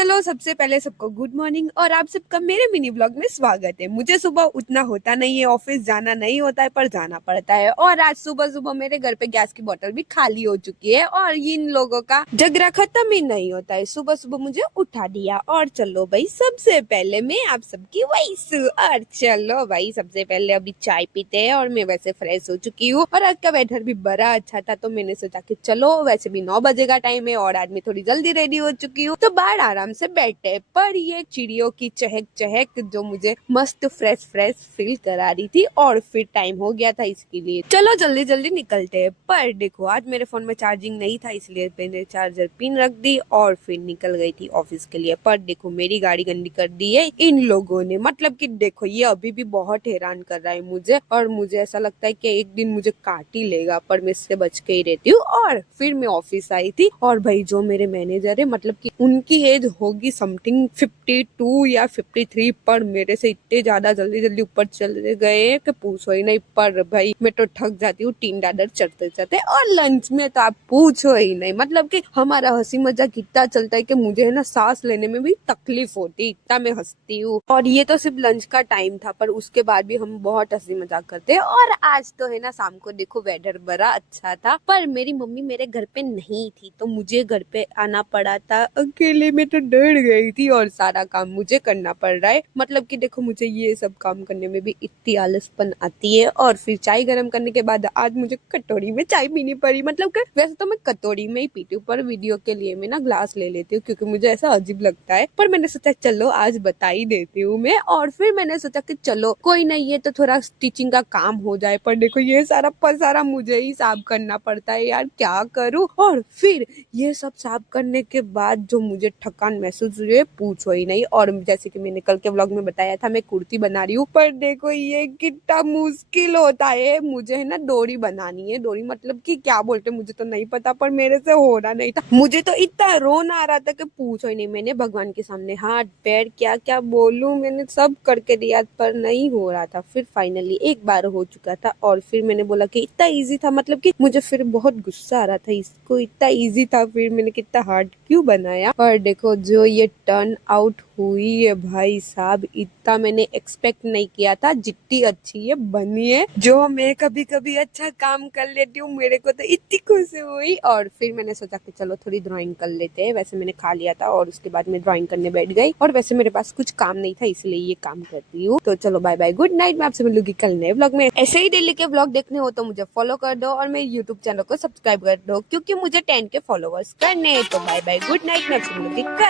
चलो सबसे पहले सबको गुड मॉर्निंग और आप सबका मेरे मिनी ब्लॉग में स्वागत है। मुझे सुबह उठना होता नहीं है, ऑफिस जाना नहीं होता है, पर जाना पड़ता है। और आज सुबह सुबह मेरे घर पे गैस की बोतल भी खाली हो चुकी है और इन लोगों का झगड़ा खत्म ही नहीं होता है। सुबह सुबह मुझे उठा दिया और चलो भाई सबसे पहले मैं आप सबकी वॉइस और चलो भाई सबसे पहले अभी चाय पीते हैं। और मैं वैसे फ्रेश हो चुकी हूँ और आज का वेदर भी बड़ा अच्छा था, तो मैंने सोचा कि चलो वैसे भी 9 बजे का टाइम है और आज मैं थोड़ी जल्दी रेडी हो चुकी हूँ, तो बाहर आराम से बैठे। पर ये चिड़ियों की चहक चहक जो मुझे मस्त फ्रेश फ्रेश फील करा रही थी और फिर टाइम हो गया था इसके लिए चलो जल्दी जल्दी निकलते हैं। पर देखो आज मेरे फोन में चार्जिंग नहीं था, इसलिए मैंने चार्जर पिन रख दी और फिर निकल गई थी ऑफिस के लिए। पर देखो मेरी गाड़ी गंदी कर दी है इन लोगों ने, मतलब कि देखो ये अभी भी बहुत हैरान कर रहा है मुझे और मुझे ऐसा लगता है कि एक दिन मुझे काट ही लेगा, पर मैं इससे बच के ही रहती हूँ। और फिर मैं ऑफिस आई थी और भाई जो मेरे मैनेजर है, मतलब कि उनकी एज होगी समथिंग 52 या 53, पर मेरे से इतने ज्यादा जल्दी जल्दी ऊपर चले गए कि पूछो ही नहीं। पर भाई मैं तो थक जाती हूँ 3 दादर चढ़ते चढ़ते, और लंच में तो आप पूछो ही नहीं, मतलब कि हमारा हंसी मजाक इतना चलता है कि मुझे है ना सांस लेने में भी तकलीफ होती, इतना मैं हंसती हूँ। और ये तो सिर्फ लंच का टाइम था, पर उसके बाद भी हम बहुत हंसी मजाक करते हैं। और आज तो है ना शाम को देखो वेदर बड़ा अच्छा था, पर मेरी मम्मी मेरे घर पे नहीं थी, तो मुझे घर पे आना पड़ा था। अकेले में तो डर गई थी और सारा काम मुझे करना पड़ रहा है। मतलब कि देखो मुझे ये सब काम करने में भी इतनी आलसपन आती है। और फिर चाय गर्म करने के बाद आज मुझे कटोरी में चाय पीनी पड़ी, मतलब कि वैसे तो मैं कटोरी में ही पीती हूँ, पर वीडियो के लिए मैं ना ग्लास ले लेती हूँ क्योंकि मुझे ऐसा अजीब लगता है। पर मैंने सोचा चलो आज बता ही देती हूँ मैं। और फिर मैंने सोचा कि चलो कोई नहीं, ये तो थोड़ा स्टिचिंग का काम हो जाए। पर देखो ये सारा पसारा मुझे ही साफ करना पड़ता है यार, क्या करूँ। और फिर ये सब साफ करने के बाद जो मुझे थकान महसूस हुई है पूछो ही नहीं। और जैसे कि मैंने कल के व्लॉग में बताया था मैं कुर्ती बना रही हूँ, पर देखो ये कितना मुश्किल होता है। मुझे है ना डोरी बनानी है, डोरी मतलब कि क्या बोलते मुझे तो नहीं पता, पर मेरे से हो रहा नहीं था। मुझे तो इतना रोना आ रहा था कि पूछो ही नहीं। मैंने भगवान के सामने हाथ पैर क्या क्या बोलूं, मैंने सब करके दिया पर नहीं हो रहा था। फिर फाइनली एक बार हो चुका था और फिर मैंने बोला कि इतना इजी था, मतलब कि मुझे फिर बहुत गुस्सा आ रहा था, इसको इतना इजी था फिर मैंने कितना हार्ड क्यों बनाया। और देखो जो ये टर्न आउट हुई है भाई साहब, इतना मैंने एक्सपेक्ट नहीं किया था जितनी अच्छी ये बनी है। जो मैं कभी कभी अच्छा काम कर लेती हूँ मेरे को तो इतनी खुशी हुई। और फिर मैंने सोचा कि चलो थोड़ी ड्राइंग कर लेते हैं। वैसे मैंने खा लिया था और उसके बाद मैं ड्राइंग करने बैठ गई, और वैसे मेरे पास कुछ काम नहीं था इसलिए ये काम करती हूँ। तो चलो बाय बाय गुड नाइट, मैं आपसे मिलूंगी कल नए व्लॉग में। ऐसे ही डेली के व्लॉग देखने हो तो मुझे फॉलो कर दो और मेरे यूट्यूब चैनल को सब्सक्राइब कर दो क्योंकि मुझे 10 के फॉलोवर्स करने। तो बाय बाय गुड नाइट, मैं आपसे मिलूंगी कल।